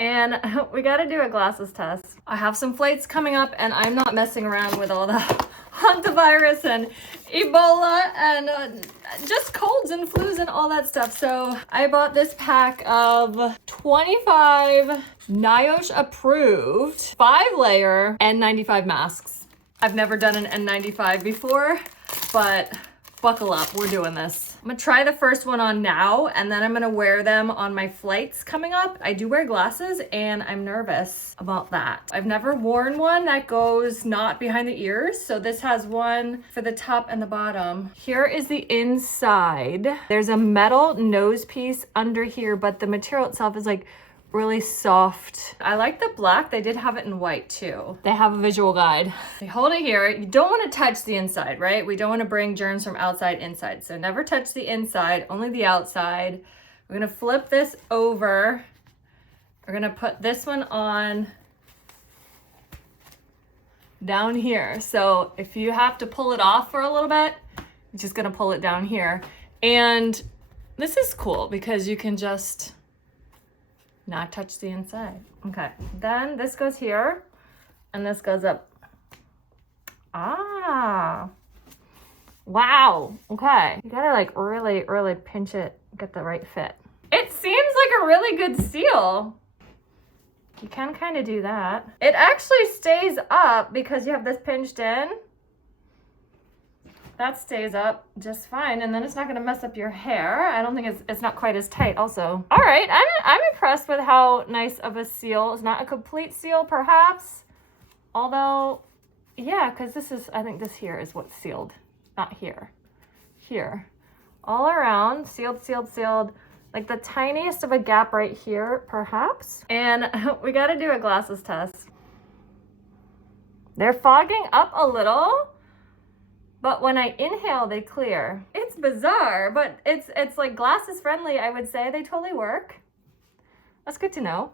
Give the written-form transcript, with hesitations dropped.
And we gotta do a glasses test. I have some flights coming up and I'm not messing around with all the hantavirus and Ebola and just colds and flus and all that stuff. So I bought this pack of 25 NIOSH approved 5-layer N95 masks. I've never done an N95 before, but buckle up, we're doing this. I'm gonna try the first one on now, and then I'm gonna wear them on my flights coming up. I do wear glasses, and I'm nervous about that. I've never worn one that goes not behind the ears, so this has one for the top and the bottom. Here is the inside. There's a metal nose piece under here, but the material itself is like really soft. I like the black. They did have it in white too. They have a visual guide. They hold it here. You don't want to touch the inside, right? We don't want to bring germs from outside inside. So never touch the inside, only the outside. We're gonna flip this over. We're gonna put this one on down here. So if you have to pull it off for a little bit, you're just gonna pull it down here. And this is cool because you can just not touch the inside. Okay, then this goes here and this goes up. Ah, wow, okay. You gotta like really pinch it, get the right fit. It seems like a really good seal. You can kind of do that. It actually stays up because you have this pinched in. That stays up just fine, and then it's not gonna mess up your hair. I don't think it's not quite as tight also. All right, I'm impressed with how nice of a seal. It's not a complete seal perhaps, although, yeah, because this is, I think this here is what's sealed, not here. Here, all around, sealed, sealed, sealed. Like the tiniest of a gap right here, perhaps. And we gotta do a glasses test. They're fogging up a little, but when I inhale, they clear. It's bizarre, but it's like glasses friendly, I would say. They totally work. That's good to know.